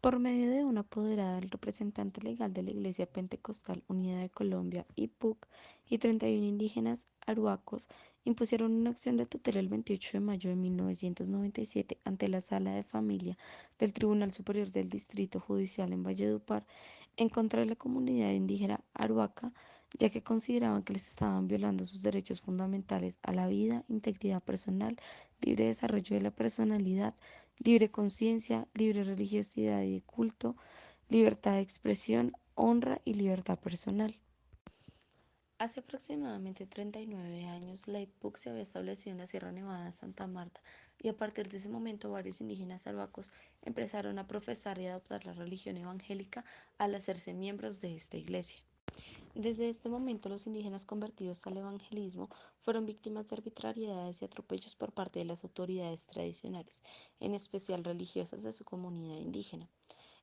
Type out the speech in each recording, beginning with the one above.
Por medio de una apoderada del representante legal de la Iglesia Pentecostal Unida de Colombia, IPUC, y 31 indígenas aruacos impusieron una acción de tutela el 28 de mayo de 1997 ante la Sala de Familia del Tribunal Superior del Distrito Judicial en Valledupar en contra de la comunidad indígena aruaca, ya que consideraban que les estaban violando sus derechos fundamentales a la vida, integridad personal, libre desarrollo de la personalidad, libre conciencia, libre religiosidad y de culto, libertad de expresión, honra y libertad personal. Hace aproximadamente 39 años, la IPUC se había establecido en la Sierra Nevada de Santa Marta y a partir de ese momento varios indígenas arhuacos empezaron a profesar y adoptar la religión evangélica al hacerse miembros de esta iglesia. Desde este momento, los indígenas convertidos al evangelismo fueron víctimas de arbitrariedades y atropellos por parte de las autoridades tradicionales, en especial religiosas de su comunidad indígena.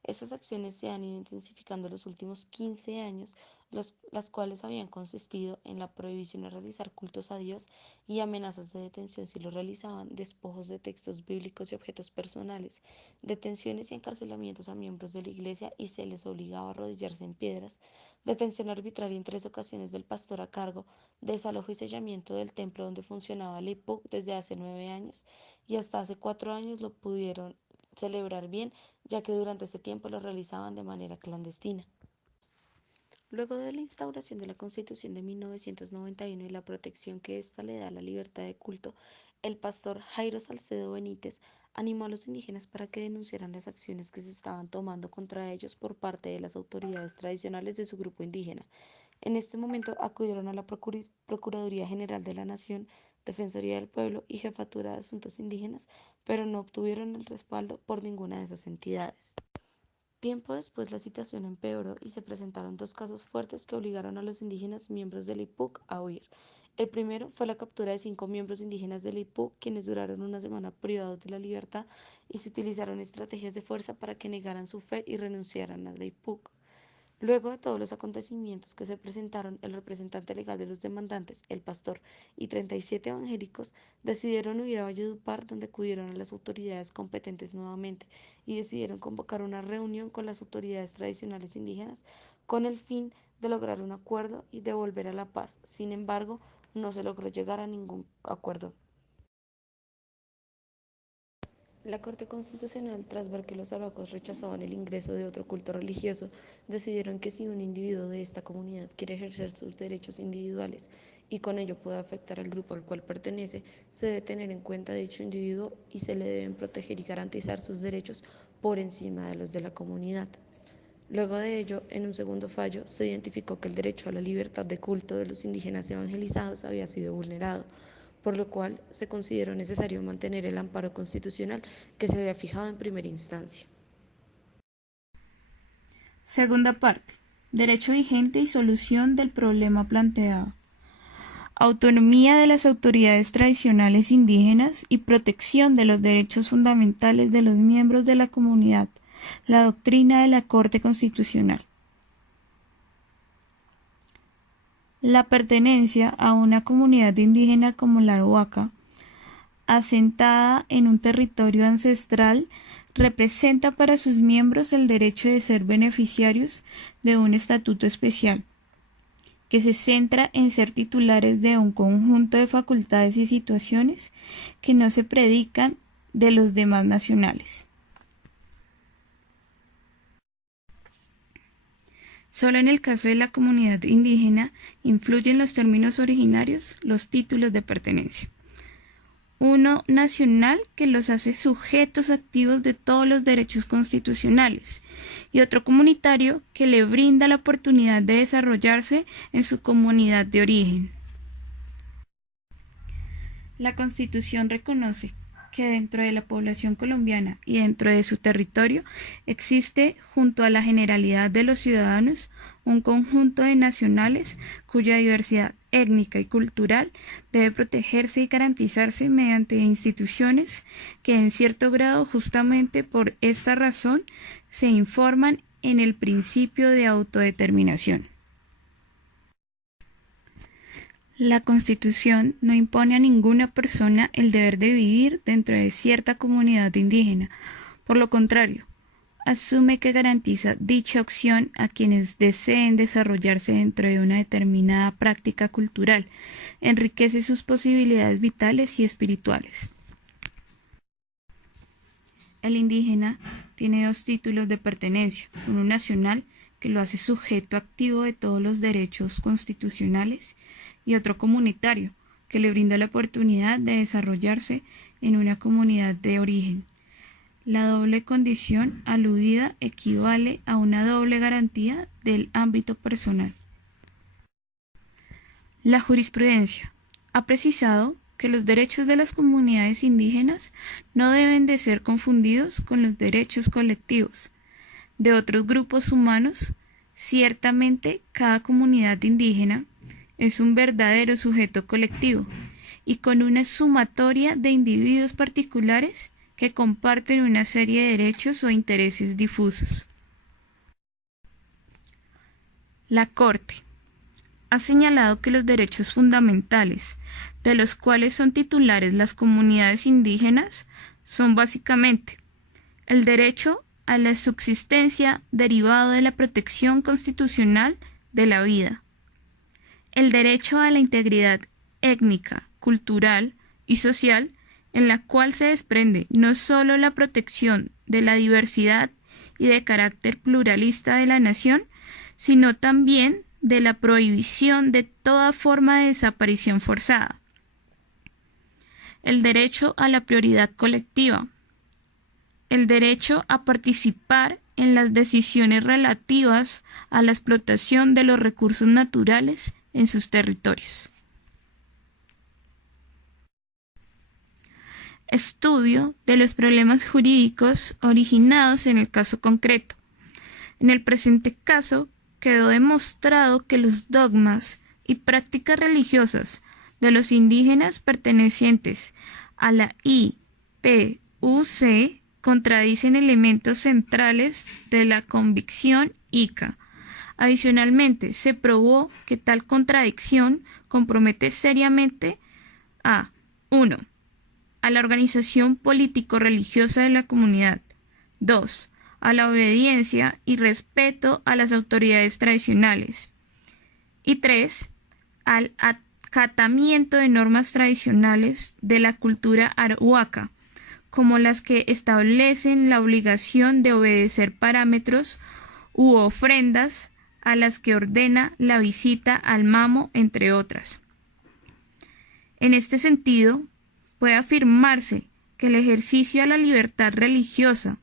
Estas acciones se han ido intensificando en los últimos 15 años, las cuales habían consistido en la prohibición de realizar cultos a Dios y amenazas de detención si lo realizaban, despojos de textos bíblicos y objetos personales, detenciones y encarcelamientos a miembros de la iglesia y se les obligaba a arrodillarse en piedras, detención arbitraria en 3 ocasiones del pastor a cargo, desalojo y sellamiento del templo donde funcionaba la IPUC desde hace 9 años y hasta hace 4 años lo pudieron celebrar bien, ya que durante este tiempo lo realizaban de manera clandestina. Luego de la instauración de la Constitución de 1991 y la protección que ésta le da a la libertad de culto, el pastor Jairo Salcedo Benítez animó a los indígenas para que denunciaran las acciones que se estaban tomando contra ellos por parte de las autoridades tradicionales de su grupo indígena. En este momento acudieron a la Procuraduría General de la Nación, Defensoría del Pueblo y Jefatura de Asuntos Indígenas, pero no obtuvieron el respaldo por ninguna de esas entidades. Tiempo después la situación empeoró y se presentaron 2 casos fuertes que obligaron a los indígenas miembros del IPUC a huir. El primero fue la captura de 5 miembros indígenas del IPUC, quienes duraron una semana privados de la libertad y se utilizaron estrategias de fuerza para que negaran su fe y renunciaran a la IPUC. Luego de todos los acontecimientos que se presentaron, el representante legal de los demandantes, el pastor, y 37 evangélicos decidieron huir a Valledupar, donde acudieron a las autoridades competentes nuevamente y decidieron convocar una reunión con las autoridades tradicionales indígenas con el fin de lograr un acuerdo y de volver a la paz. Sin embargo, no se logró llegar a ningún acuerdo. La Corte Constitucional, tras ver que los araucos rechazaban el ingreso de otro culto religioso, decidieron que si un individuo de esta comunidad quiere ejercer sus derechos individuales y con ello puede afectar al grupo al cual pertenece, se debe tener en cuenta dicho individuo y se le deben proteger y garantizar sus derechos por encima de los de la comunidad. Luego de ello, en un segundo fallo, se identificó que el derecho a la libertad de culto de los indígenas evangelizados había sido vulnerado, por lo cual se consideró necesario mantener el amparo constitucional que se había fijado en primera instancia. Segunda parte. Derecho vigente y solución del problema planteado. Autonomía de las autoridades tradicionales indígenas y protección de los derechos fundamentales de los miembros de la comunidad. La doctrina de la Corte Constitucional. La pertenencia a una comunidad indígena como la Arhuaca, asentada en un territorio ancestral, representa para sus miembros el derecho de ser beneficiarios de un estatuto especial, que se centra en ser titulares de un conjunto de facultades y situaciones que no se predican de los demás nacionales. Solo en el caso de la comunidad indígena influyen los términos originarios, los títulos de pertenencia. Uno nacional que los hace sujetos activos de todos los derechos constitucionales y otro comunitario que le brinda la oportunidad de desarrollarse en su comunidad de origen. La Constitución reconoce que dentro de la población colombiana y dentro de su territorio existe, junto a la generalidad de los ciudadanos, un conjunto de nacionales cuya diversidad étnica y cultural debe protegerse y garantizarse mediante instituciones que en cierto grado, justamente por esta razón, se informan en el principio de autodeterminación. La Constitución no impone a ninguna persona el deber de vivir dentro de cierta comunidad indígena. Por lo contrario, asume que garantiza dicha opción a quienes deseen desarrollarse dentro de una determinada práctica cultural, enriquece sus posibilidades vitales y espirituales. El indígena tiene dos títulos de pertenencia, uno nacional, que lo hace sujeto activo de todos los derechos constitucionales, y otro comunitario, que le brinda la oportunidad de desarrollarse en una comunidad de origen. La doble condición aludida equivale a una doble garantía del ámbito personal. La jurisprudencia ha precisado que los derechos de las comunidades indígenas no deben de ser confundidos con los derechos colectivos de otros grupos humanos. Ciertamente, cada comunidad indígena es un verdadero sujeto colectivo y con una sumatoria de individuos particulares que comparten una serie de derechos o intereses difusos. La Corte ha señalado que los derechos fundamentales de los cuales son titulares las comunidades indígenas son básicamente el derecho a la subsistencia derivado de la protección constitucional de la vida, el derecho a la integridad étnica, cultural y social, en la cual se desprende no solo la protección de la diversidad y de carácter pluralista de la nación, sino también de la prohibición de toda forma de desaparición forzada, el derecho a la prioridad colectiva, el derecho a participar en las decisiones relativas a la explotación de los recursos naturales en sus territorios. Estudio de los problemas jurídicos originados en el caso concreto. En el presente caso, quedó demostrado que los dogmas y prácticas religiosas de los indígenas pertenecientes a la IPUC contradicen elementos centrales de la convicción Ica. Adicionalmente, se probó que tal contradicción compromete seriamente a 1. A la organización político-religiosa de la comunidad. 2. A la obediencia y respeto a las autoridades tradicionales. Y 3. Al acatamiento de normas tradicionales de la cultura arhuaca, como las que establecen la obligación de obedecer parámetros u ofrendas a las que ordena la visita al mamo, entre otras. En este sentido, puede afirmarse que el ejercicio a la libertad religiosa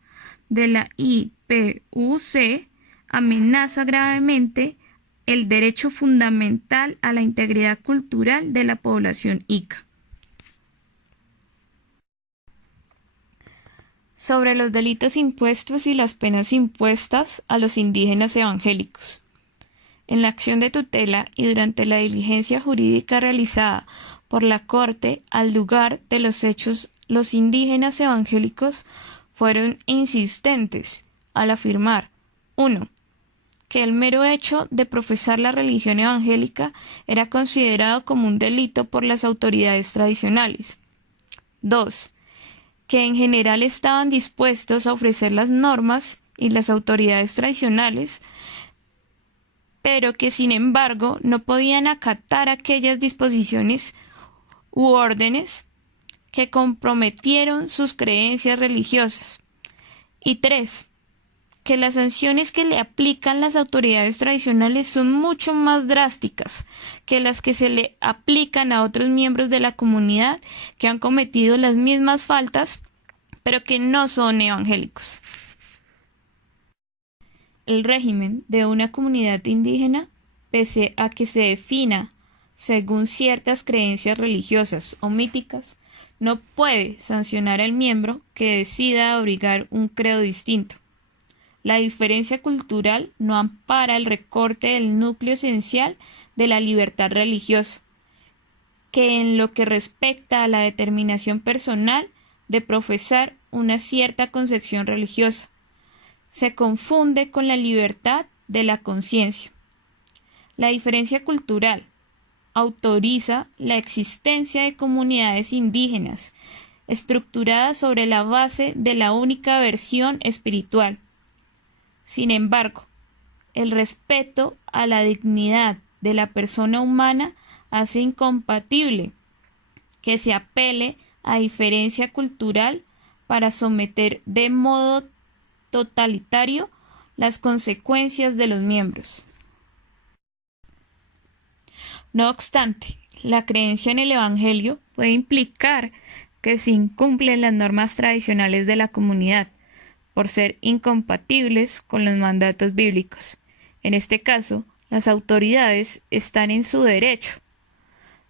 de la IPUC amenaza gravemente el derecho fundamental a la integridad cultural de la población Ica. Sobre los delitos impuestos y las penas impuestas a los indígenas evangélicos. En la acción de tutela y durante la diligencia jurídica realizada por la Corte al lugar de los hechos, los indígenas evangélicos fueron insistentes al afirmar 1. Que el mero hecho de profesar la religión evangélica era considerado como un delito por las autoridades tradicionales. 2. Que en general estaban dispuestos a ofrecer las normas y las autoridades tradicionales, pero que sin embargo no podían acatar aquellas disposiciones u órdenes que comprometieron sus creencias religiosas. Y 3. Que las sanciones que le aplican las autoridades tradicionales son mucho más drásticas que las que se le aplican a otros miembros de la comunidad que han cometido las mismas faltas, pero que no son evangélicos. El régimen de una comunidad indígena, pese a que se defina según ciertas creencias religiosas o míticas, no puede sancionar al miembro que decida abrigar un credo distinto. La diferencia cultural no ampara el recorte del núcleo esencial de la libertad religiosa, que en lo que respecta a la determinación personal de profesar una cierta concepción religiosa, se confunde con la libertad de la conciencia. La diferencia cultural autoriza la existencia de comunidades indígenas estructuradas sobre la base de la única versión espiritual, Sin embargo, el respeto a la dignidad de la persona humana hace incompatible que se apele a diferencia cultural para someter de modo totalitario las consecuencias de los miembros. No obstante, la creencia en el Evangelio puede implicar que se incumplen las normas tradicionales de la comunidad, por ser incompatibles con los mandatos bíblicos. En este caso, las autoridades están en su derecho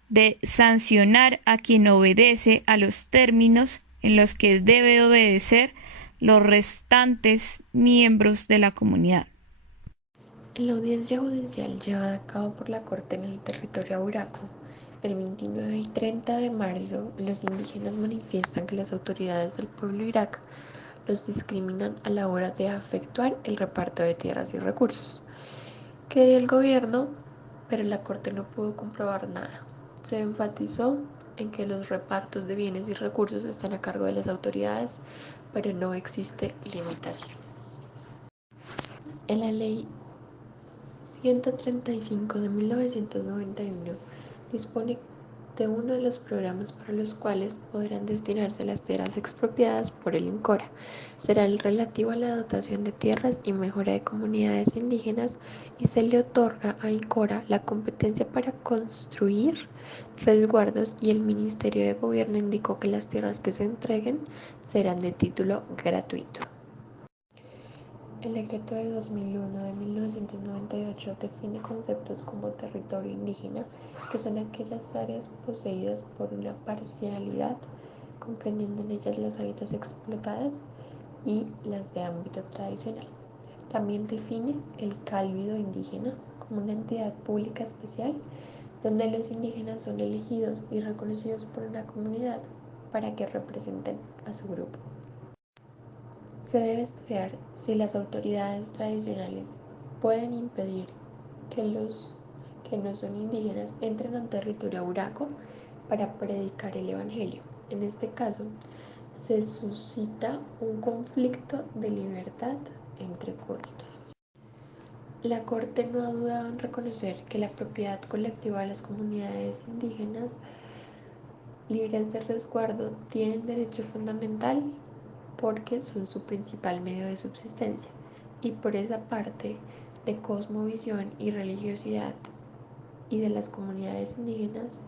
de sancionar a quien obedece a los términos en los que debe obedecer los restantes miembros de la comunidad. En la audiencia judicial llevada a cabo por la Corte en el territorio auraco, el 29 y 30 de marzo, los indígenas manifiestan que las autoridades del pueblo Irak los discriminan a la hora de efectuar el reparto de tierras y recursos que dio el gobierno, pero la Corte no pudo comprobar nada. Se enfatizó en que los repartos de bienes y recursos están a cargo de las autoridades, pero no existe limitación. En la ley 135 de 1991 dispone de uno de los programas para los cuales podrán destinarse las tierras expropiadas por el INCORA. Será el relativo a la dotación de tierras y mejora de comunidades indígenas y se le otorga a INCORA la competencia para construir resguardos y el Ministerio de Gobierno indicó que las tierras que se entreguen serán de título gratuito. El decreto de 2001 de 1998 define conceptos como territorio indígena, que son aquellas áreas poseídas por una parcialidad, comprendiendo en ellas las hábitats explotadas y las de ámbito tradicional. También define el cálvido indígena como una entidad pública especial donde los indígenas son elegidos y reconocidos por una comunidad para que representen a su grupo. Se debe estudiar si las autoridades tradicionales pueden impedir que los que no son indígenas entren a un territorio auraco para predicar el Evangelio. En este caso, se suscita un conflicto de libertad entre cultos. La Corte no ha dudado en reconocer que la propiedad colectiva de las comunidades indígenas libres de resguardo tienen derecho fundamental porque son su principal medio de subsistencia, y por esa parte de cosmovisión y religiosidad y de las comunidades indígenas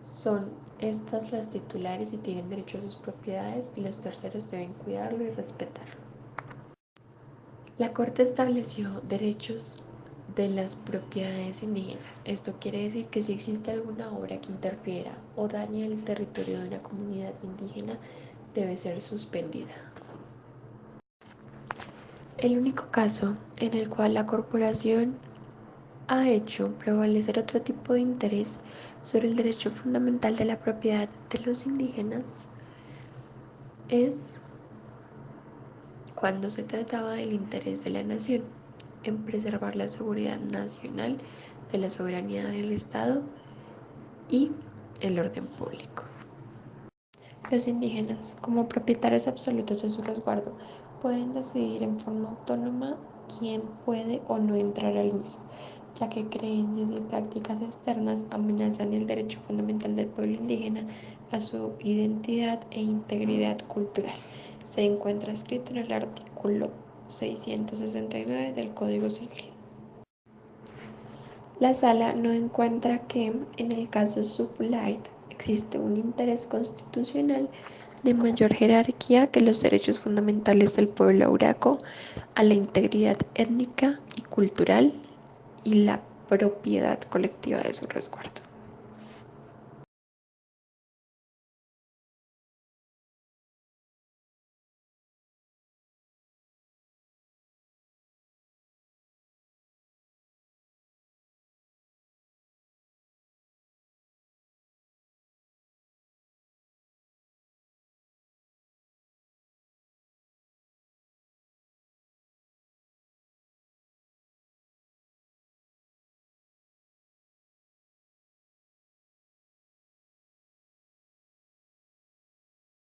son estas las titulares y tienen derecho a sus propiedades y los terceros deben cuidarlo y respetarlo. La Corte estableció derechos de las propiedades indígenas. Esto quiere decir que si existe alguna obra que interfiera o dañe el territorio de una comunidad indígena, debe ser suspendida. El único caso en el cual la corporación ha hecho prevalecer otro tipo de interés sobre el derecho fundamental de la propiedad de los indígenas es cuando se trataba del interés de la nación en preservar la seguridad nacional, de la soberanía del Estado y el orden público. Los indígenas, como propietarios absolutos de su resguardo, pueden decidir en forma autónoma quién puede o no entrar al mismo, ya que creencias y prácticas externas amenazan el derecho fundamental del pueblo indígena a su identidad e integridad cultural. Se encuentra escrito en el artículo 669 del Código Civil. La Sala no encuentra que, en el caso Sublight, existe un interés constitucional de mayor jerarquía que los derechos fundamentales del pueblo auraco a la integridad étnica y cultural y la propiedad colectiva de su resguardo.